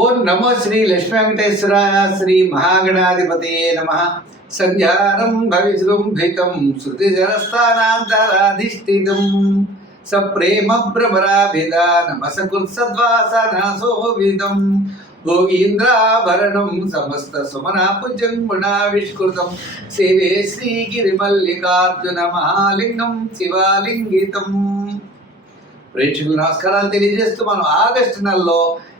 ఓం నమో శ్రీ లక్ష్మీ వెంకటేశ్వర శ్రీ మహాగణాధిపతయే నమ. సంధ్యారం భవిజృంభితం శృతిజరస్థానాంతరాధిష్ఠితం సప్రేమ భ్రమరాభిధానమసకృత్సద్వాసనాశోభితం భోగీంద్రాభరణం సమస్త సుమనాపుజం గుణావిష్కృతం. సేవే శ్రీగిరిమల్లికార్జున మహాలింగం శివాలింగితం. ప్రేక్షకులు నమస్కారాలు తెలియజేస్తూ మనం ఆగస్టు నెలలో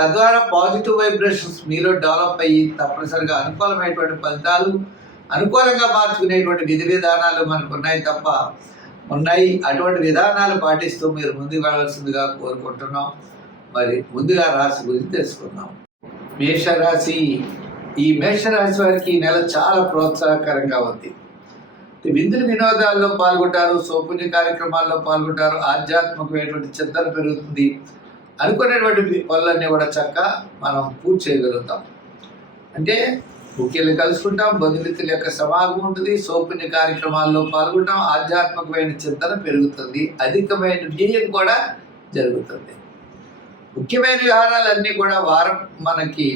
తద్వారా పాజిటివ్ వైబ్రేషన్స్ మీలో డెవలప్ అయ్యి తప్పనిసరిగా అనుకూలమైనటువంటి ఫలితాలు అనుకూలంగా మార్చుకునేటువంటి విధి విధానాలు మనకు ఉన్నాయి తప్ప ఉన్నాయి. అటువంటి విధానాలు పాటిస్తూ మీరు ముందుకు వెళ్ళాల్సిందిగా కోరుకుంటున్నాం. మరి ముందుగా రాశి గురించి తెలుసుకుందాం. మేషరాశి. ఈ మేషరాశి వారికి ఈ నెల చాలా ప్రోత్సాహకరంగా ఉంది. విందులు వినోదాల్లో పాల్గొంటారు సౌపుణ్య కార్యక్రమాల్లో పాల్గొంటారు ఆధ్యాత్మికమైనటువంటి చింతన పెరుగుతుంది. అనుకునేటువంటి పనులన్నీ కూడా చక్క మనం పూర్తి చేయగలుగుతాం. అంటే ముఖ్యులు కలుసుకుంటాం బంధుమిత్రుల యొక్క సమాగం ఉంటుంది సౌపుణ్య కార్యక్రమాల్లో పాల్గొంటాం ఆధ్యాత్మికమైన చింతన పెరుగుతుంది అధికమైన వ్యయం కూడా జరుగుతుంది. ముఖ్యమైన వ్యవహారాలన్నీ కూడా వారం మనకి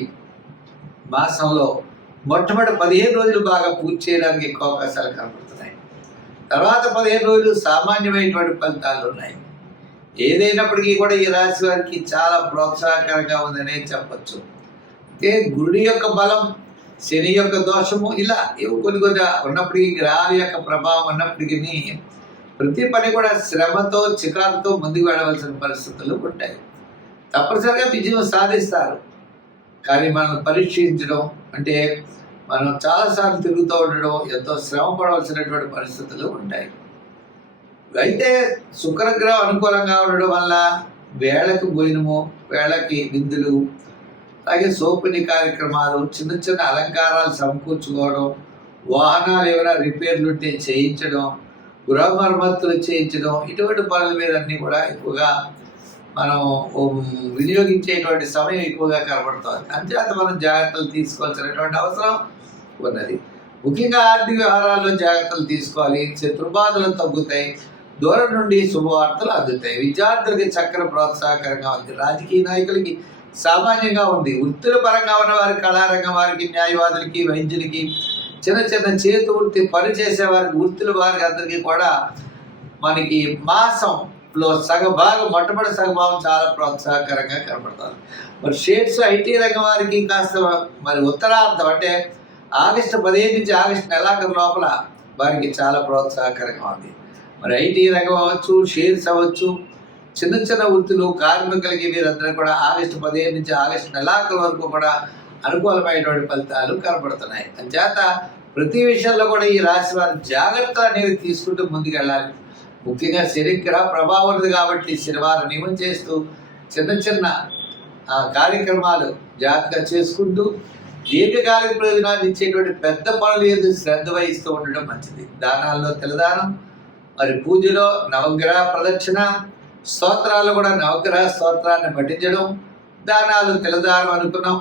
మాసంలో మొట్టమొదటి పదిహేను రోజులు బాగా పూర్తి చేయడానికి ఎక్కువ అవకాశాలు కనబడుతున్నాయి తర్వాత పదిహేను రోజులు సామాన్యమైనటువంటి ఫలితాలు ఉన్నాయి. ఏదైనప్పటికీ కూడా ఈ రాశి వారికి చాలా ప్రోత్సాహకరంగా ఉందనే చెప్పచ్చు. అయితే గురుడి యొక్క బలం శని యొక్క దోషము ఇలా ఇవి కొన్ని కొన్ని ఉన్నప్పటికీ గ్రహాల యొక్క ప్రభావం ఉన్నప్పటికీ ప్రతి పని కూడా శ్రమతో చికాకుతో ముందుకు వెళ్ళవలసిన పరిస్థితులు ఉంటాయి. తప్పనిసరిగా విజయం సాధిస్తారు. కానీ మనం పరీక్షించడం అంటే మనం చాలాసార్లు తిరుగుతూ ఉండడం ఎంతో శ్రమ పడవలసినటువంటి పరిస్థితులు ఉంటాయి. అయితే శుక్రగ్రహం అనుకూలంగా ఉండడం వల్ల వేళకు భోజనము వేళకి విందులు అలాగే సోపుని కార్యక్రమాలు చిన్న చిన్న అలంకారాలు సమకూర్చుకోవడం వాహనాలు ఏమైనా రిపేర్లు ఉంటే చేయించడం గృహ మరమ్మతులు చేయించడం ఇటువంటి పనుల మీద అన్నీ కూడా ఎక్కువగా మనం వినియోగించేటువంటి సమయం ఎక్కువగా కనబడుతుంది. అంతేత మనం జాగ్రత్తలు తీసుకోవాల్సినటువంటి అవసరం ఉన్నది. ముఖ్యంగా ఆర్థిక వ్యవహారాల్లో జాగ్రత్తలు తీసుకోవాలి. శత్రుబాధలు తగ్గుతాయి. దూరం నుండి శుభవార్తలు అందుతాయి. విద్యార్థులకి చక్కని ప్రోత్సాహకరంగా ఉంది. రాజకీయ నాయకులకి సామాన్యంగా ఉంది. వృత్తుల పరంగా ఉన్న వారికి కళారంగం వారికి న్యాయవాదులకి వైద్యులకి చిన్న చిన్న చేతి వృత్తి పని చేసే వారికి వృత్తుల వారికి అందరికీ కూడా మనకి మాసంలో సగభాగం మొట్టమొదటి సగభాగం చాలా ప్రోత్సాహకరంగా కనపడుతుంది మరి షేడ్స్ ఐటీ రంగం వారికి కాస్త మరి ఉత్తరార్థం అంటే ఆగస్టు పదిహేను నుంచి ఆగస్టు నెలాఖరు లోపల వారికి చాలా ప్రోత్సాహకరంగా ఉంది. మరి ఐటీ రంగం అవ్వచ్చు షేర్స్ అవ్వచ్చు చిన్న చిన్న వృత్తులు కార్మికులకి వీరందరూ కూడా ఆగస్టు పదిహేను నుంచి ఆగస్టు నెలాఖరు వరకు కూడా అనుకూలమైనటువంటి ఫలితాలు కనబడుతున్నాయి. అంచేత ప్రతి విషయంలో కూడా ఈ రాశి వారి జాగ్రత్తలు అనేవి తీసుకుంటూ ముందుకెళ్ళాలి. ముఖ్యంగా శనిగ్రహ ప్రభావం ఉంది కాబట్టి శనివారం నియమం చేస్తూ చిన్న చిన్న ఆ, కార్యక్రమాలు జాగ్రత్తగా చేసుకుంటూ దీర్ఘకాలిక ప్రయోజనాలు ఇచ్చేటువంటి పెద్ద పనులు ఏదో శ్రద్ధ వహిస్తూ ఉండడం మంచిది. దానాల్లో తెలదానం మరి పూజలో నవగ్రహ ప్రదక్షిణ స్తోత్రాలు కూడా నవగ్రహ స్తోత్రాన్ని పఠించడం దానాలు తెలదానం అనుకున్నాం.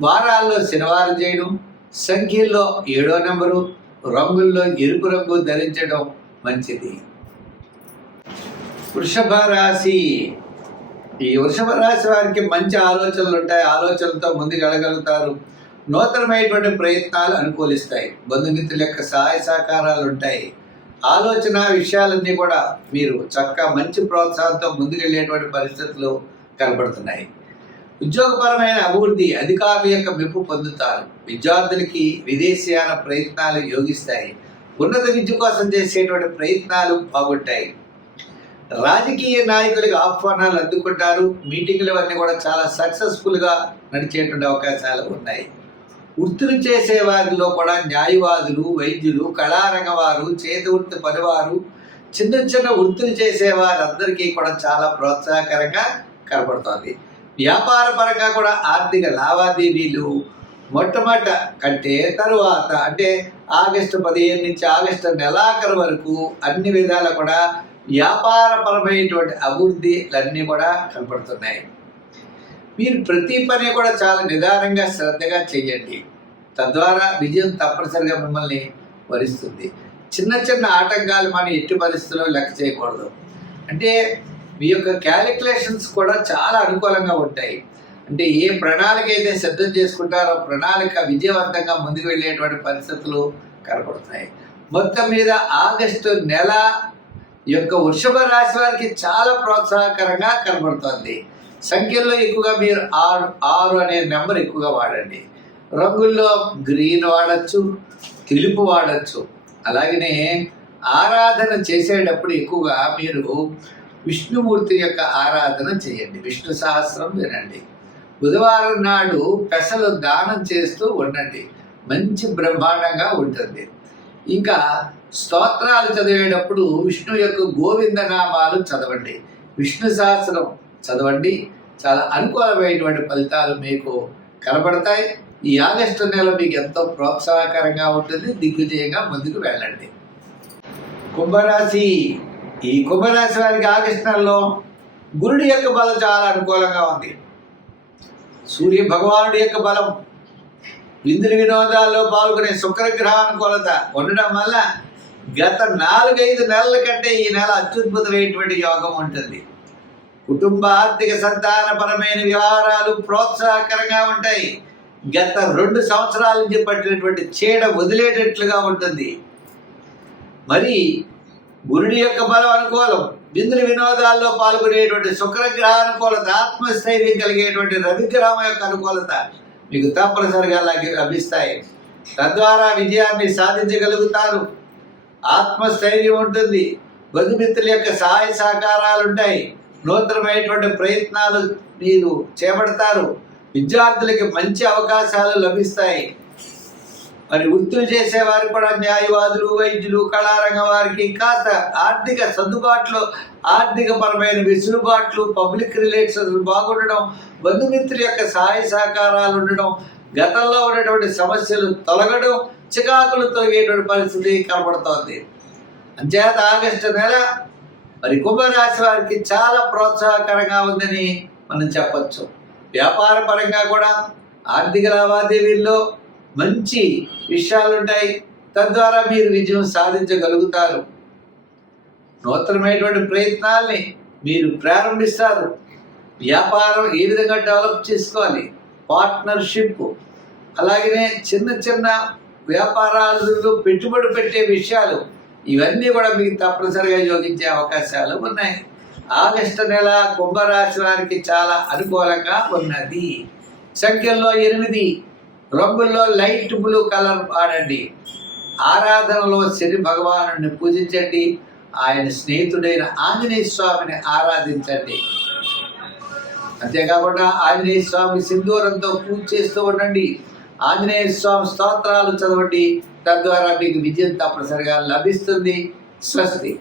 వారాల్లో శనివారం చేయడం సంఖ్యల్లో ఏడో నెంబరు రంగుల్లో ఎరుపు రంగు ధరించడం మంచిది. వృషభ రాశి. ఈ వృషభ రాశి వారికి మంచి ఆలోచనలు ఉంటాయి. ఆలోచనలతో ముందుకెళ్ళగలుగుతారు నూతనమైనటువంటి ప్రయత్నాలు అనుకూలిస్తాయి. బంధుమిత్రుల యొక్క సహాయ సహకారాలు ఉంటాయి. ఆలోచన విషయాలన్నీ కూడా మీరు చక్కగా మంచి ప్రోత్సాహంతో ముందుకెళ్ళేటువంటి పరిస్థితులు కనబడుతున్నాయి. ఉద్యోగపరమైన అభివృద్ధి అధికారుల యొక్క మెప్పు పొందుతారు. విద్యార్థులకి విదేశీయాన ప్రయత్నాలు యోగిస్తాయి. ఉన్నత విద్య కోసం చేసేటువంటి ప్రయత్నాలు బాగుంటాయి. రాజకీయ నాయకులకు ఆహ్వానాలు అందుకుంటారు. మీటింగ్లు అన్నీ కూడా చాలా సక్సెస్ఫుల్గా నడిచేటువంటి అవకాశాలు ఉన్నాయి. వృత్తులు చేసే వారిలో కూడా న్యాయవాదులు వైద్యులు కళారంగ వారు చేతి వృత్తి పనివారు చిన్న చిన్న వృత్తులు చేసే వారందరికీ కూడా చాలా ప్రోత్సాహకరంగా కనబడుతోంది వ్యాపార పరంగా కూడా ఆర్థిక లావాదేవీలు మొట్టమొదట కంటే తరువాత అంటే ఆగస్టు పదిహేను నుంచి ఆగస్టు నెలాఖరు వరకు అన్ని విధాలు కూడా వ్యాపారపరమైనటువంటి అభివృద్ధిలన్నీ కూడా కనపడుతున్నాయి. మీరు ప్రతి పని కూడా చాలా నిదానంగా శ్రద్ధగా చేయండి. తద్వారా విజయం తప్పనిసరిగా మిమ్మల్ని వరిస్తుంది. చిన్న చిన్న ఆటంకాలు మనం ఎట్టి పరిస్థితుల్లో లెక్క చేయకూడదు. అంటే మీ యొక్క క్యాలిక్యులేషన్స్ కూడా చాలా అనుకూలంగా ఉంటాయి. అంటే ఏ ప్రణాళిక అయితే సిద్ధం చేసుకుంటారో ప్రణాళిక విజయవంతంగా ముందుకు వెళ్ళేటువంటి పరిస్థితులు కనపడుతున్నాయి. మొత్తం మీద ఆగస్టు నెల యొక్క వృషభ రాశి వారికి చాలా ప్రోత్సాహకరంగా కనబడుతోంది. సంఖ్యల్లో ఎక్కువగా మీరు ఆరు ఆరు అనే నెంబర్ ఎక్కువగా వాడండి. రంగుల్లో గ్రీన్ వాడచ్చు తెలుపు వాడచ్చు. అలాగనే ఆరాధన చేసేటప్పుడు ఎక్కువగా మీరు విష్ణుమూర్తి యొక్క ఆరాధన చేయండి. విష్ణు సహస్రం వినండి. బుధవారం నాడు పెసలు దానం చేస్తూ ఉండండి. మంచి బ్రహ్మాండంగా ఉంటుంది. ఇంకా స్తోత్రాలు చదివేటప్పుడు విష్ణు యొక్క గోవింద నామాలు చదవండి. విష్ణు సహస్రం చదవండి. చాలా అనుకూలమైనటువంటి ఫలితాలు మీకు కనబడతాయి. ఈ ఆగస్టు నెల మీకు ఎంతో ప్రోత్సాహకరంగా ఉంటుంది. దిగ్విజయంగా ముందుకు వెళ్ళండి. కుంభరాశి. ఈ కుంభరాశి వారికి ఆగస్టు నెలలో గురుడి యొక్క బలం చాలా అనుకూలంగా ఉంది. సూర్య భగవానుడి యొక్క బలం విందుని వినోదాల్లో పాల్గొనే శుక్రగ్రహ అనుకూలత ఉండడం వల్ల గత నాలుగైదు నెలల కంటే ఈ నెల అత్యద్భుతమైనటువంటి యోగం ఉంటుంది. కుటుంబ ఆర్థిక సంతానపరమైన వ్యవహారాలు ప్రోత్సాహకరంగా ఉంటాయి. గత రెండు సంవత్సరాల నుంచి పట్టినటువంటి చీడ వదిలేటట్లుగా ఉంటుంది. మరి గురుడి యొక్క బలం అనుకూలం విందుల వినోదాల్లో పాల్గొనేటువంటి శుక్రగ్రహ అనుకూలత ఆత్మస్థైర్యం కలిగేటువంటి రవిగ్రహం యొక్క అనుకూలత మీకు తప్పనిసరిగా లభిస్తాయి. తద్వారా విజయాన్ని సాధించగలుగుతారు. ఆత్మస్థైర్యం ఉంటుంది. బంధుమిత్రుల యొక్క సహాయ సహకారాలు ఉంటాయి. నూతనమైనటువంటి ప్రయత్నాలు మీరు చేపడతారు. విద్యార్థులకి మంచి అవకాశాలు లభిస్తాయి. మరి వృత్తులు చేసేవారు కూడా న్యాయవాదులు వైద్యులు కళారంగం వారికి కాస్త ఆర్థిక సర్దుబాట్లు ఆర్థిక పరమైన వెసులుబాట్లు పబ్లిక్ రిలేషన్స్ బాగుండడం బంధుమిత్రుల యొక్క సహాయ సహకారాలు ఉండడం గతంలో ఉన్నటువంటి సమస్యలు తొలగడం చికాకులు తొలగేటువంటి పరిస్థితి కనబడుతోంది. అంచేత ఆగస్టు నెల మరి కుంభరాశి వారికి చాలా ప్రోత్సాహకరంగా ఉందని మనం చెప్పచ్చు. వ్యాపార పరంగా కూడా ఆర్థిక లావాదేవీల్లో మంచి విషయాలు ఉంటాయి తద్వారా మీరు విజయం సాధించగలుగుతారు. నూతనమైనటువంటి ప్రయత్నాల్ని మీరు ప్రారంభిస్తారు. వ్యాపారం ఏ విధంగా డెవలప్ చేసుకోవాలి? పార్ట్నర్షిప్ అలాగనే చిన్న చిన్న వ్యాపారాలు పెట్టుబడి పెట్టే విషయాలు ఇవన్నీ కూడా మీకు తప్పనిసరిగా యోగించే అవకాశాలు ఉన్నాయి. ఆగస్టు నెల కుంభరాశి వారికి చాలా అనుకూలంగా ఉన్నది. సంఖ్యల్లో ఎనిమిది. రంగుల్లో లైట్ బ్లూ కలర్ వాడండి. ఆరాధనలో శని భగవాను పూజించండి. ఆయన స్నేహితుడైన ఆంజనేయ స్వామిని ఆరాధించండి. అంతేకాకుండా ఆంజనేయ స్వామి సింధూరంతో పూజ చేస్తూ ఉండండి. ఆంజనేయ స్వామి స్తోత్రాలు చదవండి. తద్వారా మీకు విజయం తప్పనిసరిగా లభిస్తుంది. స్వస్తి.